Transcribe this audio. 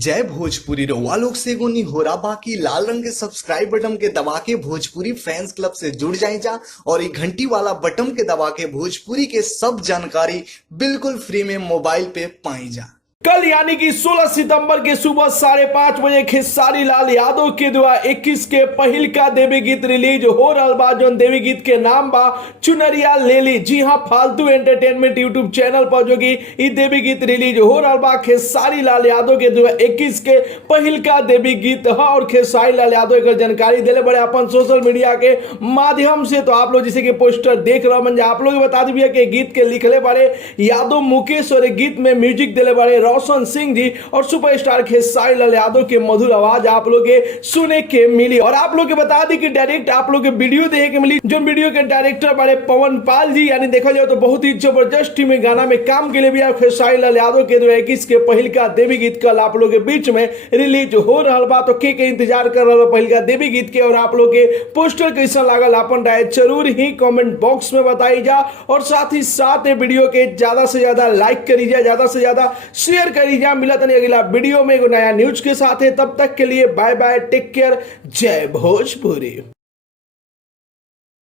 जय भोजपुरी रउआ लोग से एगो निहोरा बाकी लाल रंग के सब्सक्राइब बटन के दबा के भोजपुरी फैंस क्लब से जुड़ जाए जा और ये घंटी वाला बटन के दबा के भोजपुरी के सब जानकारी बिल्कुल फ्री में मोबाइल पे पाई जा। कल यानी कि 16 सितंबर के सुबह 5:30 बजे खेसारी लाल यादव के द्वारा 21 के पहिल का देवी गीत रिलीज हो रहा बा। जो देवी गीत के नाम बा चुनरिया लेली। जी हाँ, फालतू एंटरटेनमेंट यूट्यूब चैनल पर जो कि ये देवी गीत रिलीज हो रहा बा। खेसारी लाल यादव के द्वारा 21 के पहिल का देवी गीत है और खेसारी लाल यादव एक जानकारी दिले बड़े अपन सोशल मीडिया के माध्यम से। तो आप लोग जैसे कि पोस्टर देख रहे हो, आप लोग बता दी कि गीत के लिखले बड़े यादव मुकेश और गीत में म्यूजिक दिले बड़े रोशन सिंह जी और सुपरस्टार खेसारी लाल यादव के मधुर आवाज आप लोग के सुने के मिली। और आप लोग के बता दी कि डायरेक्ट आप लोग के वीडियो देखे के मिली। जो वीडियो के डायरेक्टर बड़े पवन पाल जी, यानी देखा जाए तो बहुत ही जबरदस्त टीम में गाना में काम के लिए भी खेसारी लाल यादव के 21 के पहिल का देवी गीत कल आप लोग के बीच में रिलीज हो रहा बा। तो के इंतजार कर रहा पहिल का देवी गीत के और आप लोग के पोस्टर कैसा लागल अपन राय जरूर ही कमेंट बॉक्स में बताई जा। और साथ ही साथ वीडियो के ज्यादा से ज्यादा लाइक करी जा, ज्यादा से ज्यादा शेयर करी जा। मिला तनी अगला वीडियो में एक नया न्यूज के साथ है, तब तक के लिए बाय बाय, टेक केयर, जय भोजपुरी।